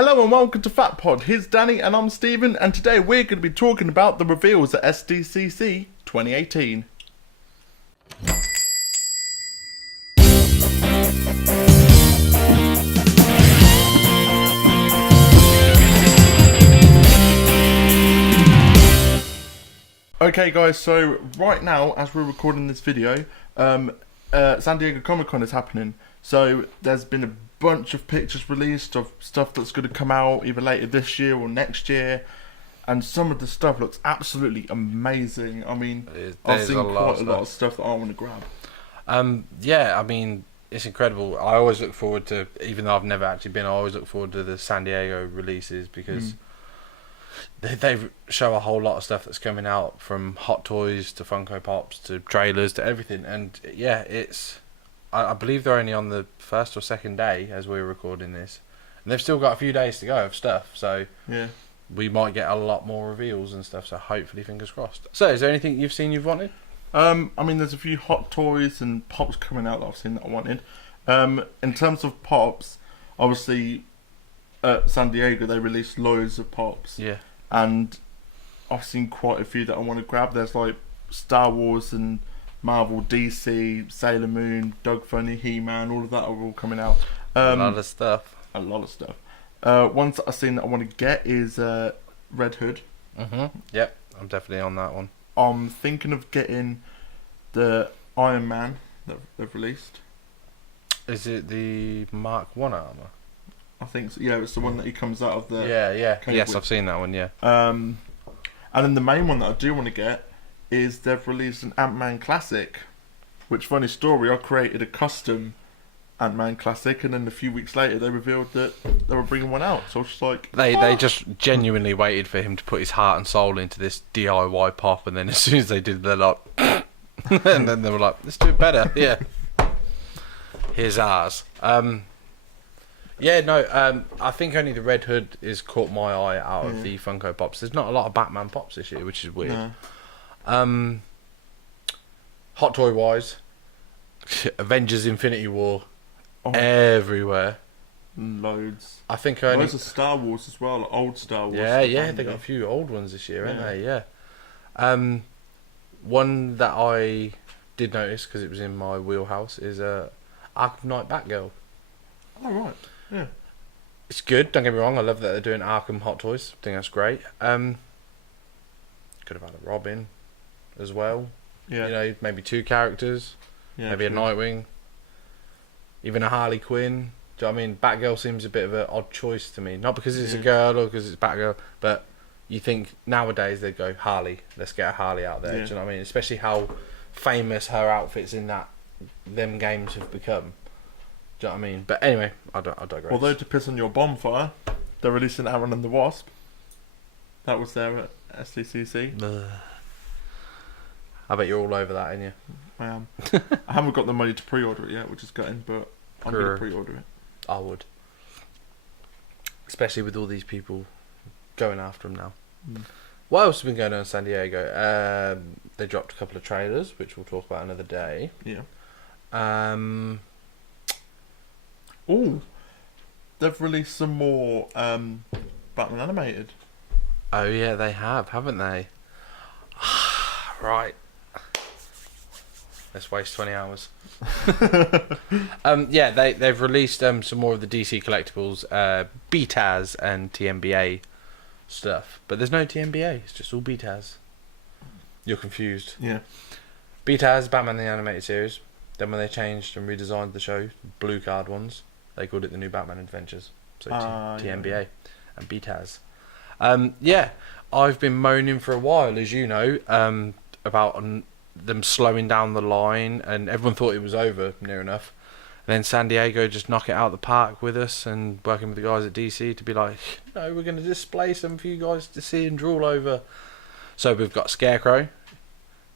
Hello and welcome to Fat Pod. Here's Danny and I'm Stephen, and today we're going to be talking about the reveals at SDCC 2018. Okay guys, so right now as we're recording this video, San Diego Comic-Con is happening. So there's been a bunch of pictures released of stuff that's going to come out either later this year or next year, and some of the stuff looks absolutely amazing. I mean, I've seen quite a lot of stuff that I want to grab. Yeah, I mean, it's incredible. I always look forward to, even though I've never actually been, I always look forward to the San Diego releases because they show a whole lot of stuff that's coming out, from Hot Toys to Funko Pops to trailers to everything. And yeah, I believe they're only on the first or second day as we're recording this, and they've still got a few days to go of stuff, so yeah, we might get a lot more reveals and stuff, so hopefully fingers crossed. So is there anything you've seen you've wanted? I mean, there's a few Hot Toys and Pops coming out that I've seen that I wanted. In terms of Pops, obviously at San Diego they released loads of Pops, yeah, and I've seen quite a few that I want to grab. There's like Star Wars and Marvel, DC, Sailor Moon, Doug Funny, He-Man, all of that are all coming out. A lot of stuff. A lot of stuff. Ones that I've seen that I want to get is Red Hood. Yep, I'm definitely on that one. I'm thinking of getting the Iron Man that they've released. Is it the Mark 1 armor? I think so. Yeah, it's the one that he comes out of the... Yeah. Yes, with. I've seen that one, yeah. And then the main one that I do want to get is they've released an Ant-Man Classic, which, funny story, I created a custom Ant-Man Classic, and then a few weeks later they revealed that they were bringing one out, so I was just like... They just genuinely waited for him to put his heart and soul into this DIY pop, and then as soon as they did, they're like... and then they were like, let's do it better, yeah. Here's ours. I think only the Red Hood has caught my eye out of the Funko Pops. There's not a lot of Batman Pops this year, which is weird. No. Hot Toy wise, Avengers Infinity War everywhere. Loads. I think only loads of Star Wars as well, like old Star Wars. Yeah, they got a few old ones this year, haven't they? Yeah. One that I did notice because it was in my wheelhouse is Arkham Knight Batgirl. Oh right, yeah. It's good. Don't get me wrong. I love that they're doing Arkham Hot Toys. I think that's great. Could have had a Robin as well. Yeah. You know, maybe two characters. Yeah, maybe true. A Nightwing. Even a Harley Quinn. Do you know what I mean? Batgirl seems a bit of an odd choice to me. Not because it's a girl or because it's Batgirl, but you think nowadays they'd go Harley. Let's get a Harley out there. Do you know what I mean? Especially how famous her outfits in them games have become. Do you know what I mean? But anyway, I digress. Although to piss on your bonfire, they're releasing Ant-Man and the Wasp. That was there at SDCC. I bet you're all over that, ain't you? I am. I haven't got the money to pre-order it yet, which is gutting, but I'm going to pre-order it. I would. Especially with all these people going after them now. What else has been going on in San Diego? They dropped a couple of trailers, which we'll talk about another day. Yeah. They've released some more Batman Animated. Oh yeah, they have, haven't they? Right. Let's waste 20 hours. They've released some more of the DC collectibles, BTAS and TMBA stuff. But there's no TMBA, it's just all BTAS. You're confused. Yeah. BTAS, Batman the Animated Series. Then when they changed and redesigned the show, blue card ones, they called it the New Batman Adventures. So TMBA and BTAS. I've been moaning for a while, as you know, about them slowing down the line, and everyone thought it was over near enough. And then San Diego just knock it out of the park with us, and working with the guys at DC to be like, no, we're going to display some for you guys to see and drool over. So we've got Scarecrow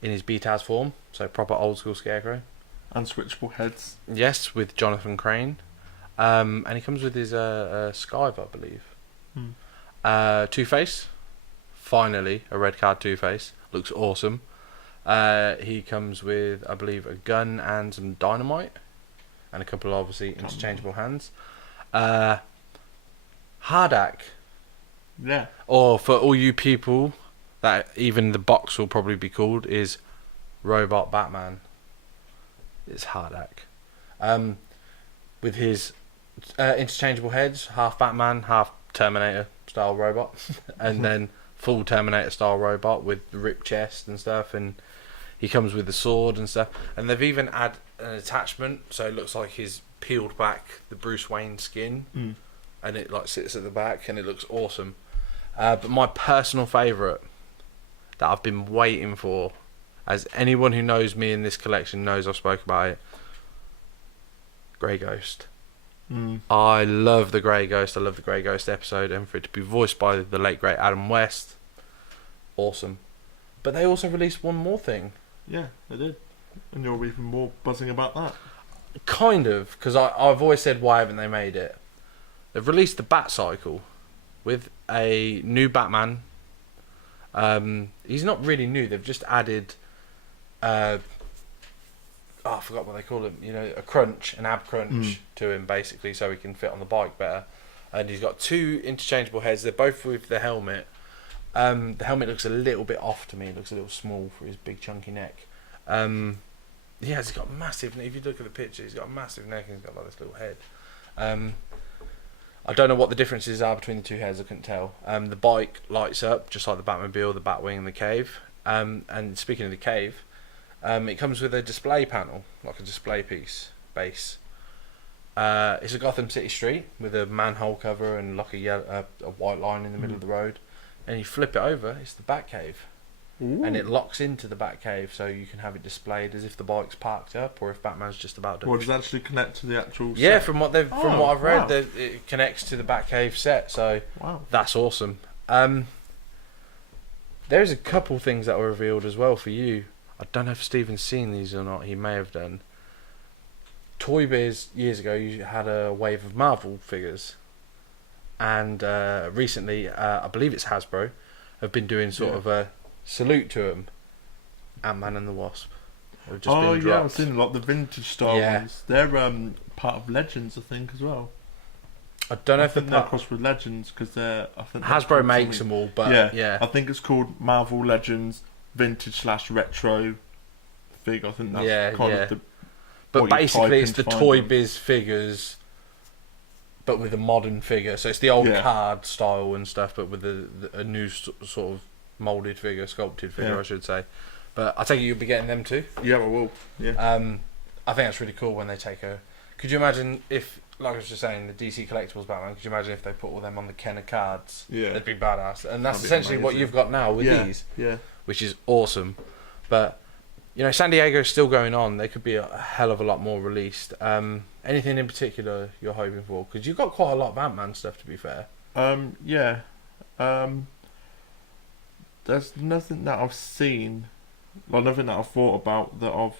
in his BTAS form, so proper old school Scarecrow. And switchable heads. Yes, with Jonathan Crane. And he comes with his Scythe, I believe. Two-Face. Finally, a red card Two-Face. Looks awesome. He comes with, I believe, a gun and some dynamite. And a couple of, obviously, interchangeable hands. Hardak. Yeah. Or for all you people, that even the box will probably be called, is Robot Batman. It's Hardak. With his interchangeable heads, half Batman, half Terminator style robot, and then full Terminator style robot with ripped chest and stuff, and he comes with the sword and stuff. And they've even had an attachment, so it looks like he's peeled back the Bruce Wayne skin, and it like sits at the back, and it looks awesome. But my personal favourite that I've been waiting for, as anyone who knows me in this collection knows I've spoke about it, Grey Ghost. I love the Grey Ghost. I love the Grey Ghost episode, and for it to be voiced by the late great Adam West, awesome. But they also released one more thing. Yeah, they did. And you're even more buzzing about that. Kind of, because I've always said, why haven't they made it? They've released the Bat Cycle with a new Batman. He's not really new. They've just added, I forgot what they call him. You know, an ab crunch to him, basically, so he can fit on the bike better. And he's got 2 interchangeable heads. They're both with the helmet. The helmet looks a little bit off to me. It looks a little small for his big chunky neck. He's got massive. If you look at the picture, he's got a massive neck and he's got like this little head. I don't know what the differences are between the 2 heads. I couldn't tell. The bike lights up just like the Batmobile, the Batwing, and the Cave. And speaking of the Cave, it comes with a display panel, like a display piece base. It's a Gotham City street with a manhole cover and like a white line in the middle of the road. And you flip it over, it's the Batcave. Ooh. And it locks into the Batcave, so you can have it displayed as if the bike's parked up, or if Batman's just about to. Or does it actually connect to the actual set? Yeah, from what I've read, wow. it connects to the Batcave set, so that's awesome. There's a couple things that were revealed as well for you. I don't know if Stephen's seen these or not. He may have done. Toy Biz years ago, you had a wave of Marvel figures, and recently, I believe it's Hasbro, have been doing sort of a salute to them. Ant-Man and the Wasp have just been dropped. I've seen like the vintage style ones. They're part of Legends, I think, as well. I don't know if they're crossed with Legends because I think Hasbro makes them all, but yeah, I think it's called Marvel Legends Vintage / Retro fig. I think that's kind of the. But basically, it's the Toy Biz figures, but with a modern figure. So it's the old card style and stuff, but with a new sort of moulded figure, sculpted figure, I should say. But I take it you'll be getting them too. Yeah, I will. Yeah. I think that's really cool when they take a. Could you imagine if, like I was just saying, the DC Collectibles Batman? Could you imagine if they put all them on the Kenner cards? Yeah, that'd be badass. And that's essentially what you've got now with these. Yeah. Which is awesome. But you know, San Diego's still going on. There could be a hell of a lot more released. Anything in particular you're hoping for? Because you've got quite a lot of Ant-Man stuff, to be fair. Yeah. There's nothing that I've seen, or nothing that I've thought about that I've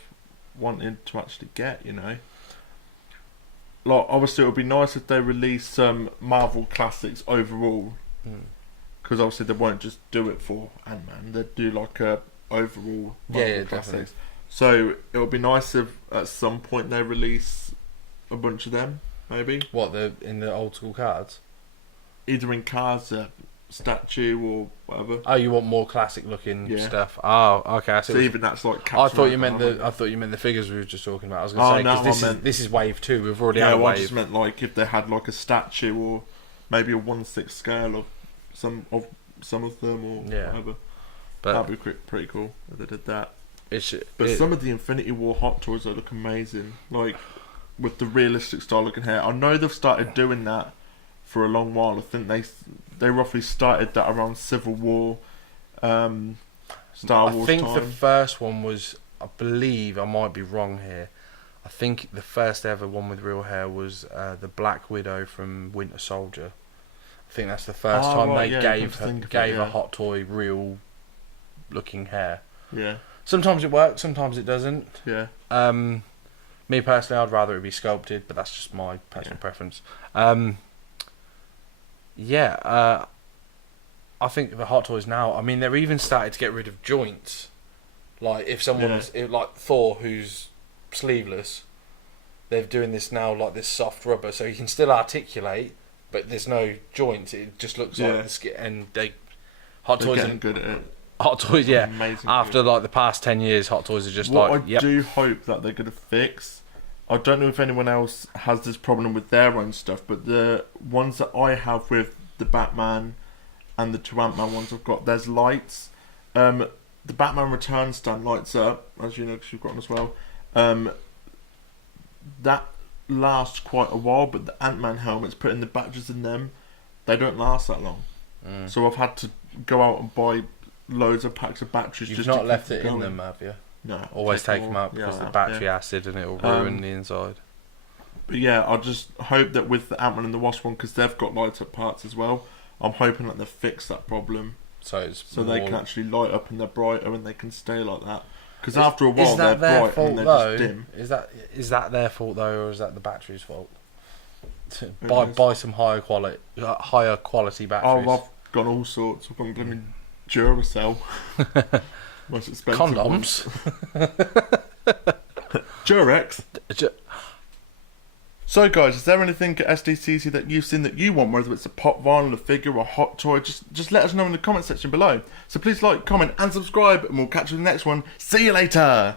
wanted to actually get, you know. Like, obviously, it would be nice if they released some Marvel classics overall. Because obviously, they won't just do it for Ant-Man. They'd do like a overall Marvel classics. Definitely. So, it would be nice if at some point they release a bunch of them, maybe. What, in the old school cards? Either in cards, statue or whatever. Oh, you want more classic looking stuff? Oh, okay. So even that's like. I thought you meant the figures we were just talking about. I was going to say because this is wave 2. We've already had a wave. I just meant like if they had like a statue or maybe a 1/6 scale of some of them or whatever. But that'd be pretty cool if they did that. Some of the Infinity War Hot Toys look amazing, like with the realistic style looking hair. I know they've started doing that for a long while. I think they roughly started that around Civil War, Star Wars. I think the first one was, I believe, I might be wrong here, I think the first ever one with real hair was the Black Widow from Winter Soldier. I think that's the first time they gave a hot toy real looking hair. Yeah. Sometimes it works, sometimes it doesn't. Yeah. Me personally, I'd rather it be sculpted, but that's just my personal preference. I think the Hot Toys now, I mean, they're even started to get rid of joints. Like, if someone's, like Thor, who's sleeveless, they're doing this now, like this soft rubber, so he can still articulate, but there's no joints. It just looks Yeah. like the skin. And Hot They're Toys getting and good at it. Hot Toys, yeah. Amazing After good. like the past 10 years, Hot Toys are just What like, I yep. do hope that they're going to fix. I don't know if anyone else has this problem with their own stuff, but the ones that I have with the Batman and the two Ant-Man ones I've got, there's lights. The Batman Returns stand lights up, as you know, because you've got them as well. That lasts quite a while, but the Ant-Man helmets, putting the batteries in them, they don't last that long. So I've had to go out and buy loads of packs of batteries. You've just not to left keep it in going. them, have you? No. Always take them out because yeah, the battery yeah. acid and it'll ruin the inside. But yeah, I just hope that with the Ant-Man and the Wasp one, because they've got light up parts as well, I'm hoping that they'll fix that problem So they can actually light up and they're brighter and they can stay like that. Because after a while is they're that their bright fault and they're though? just dim. Is that their fault though, or is that the battery's fault? knows? Buy some higher quality batteries. Oh, I've got all sorts. I've got blooming Duracell. Most expensive Condoms. Durex. So guys, is there anything at SDCC that you've seen that you want, whether it's a pop vinyl, a figure, or a hot toy? Just let us know in the comment section below. So please like, comment and subscribe, and we'll catch you in the next one. See you later!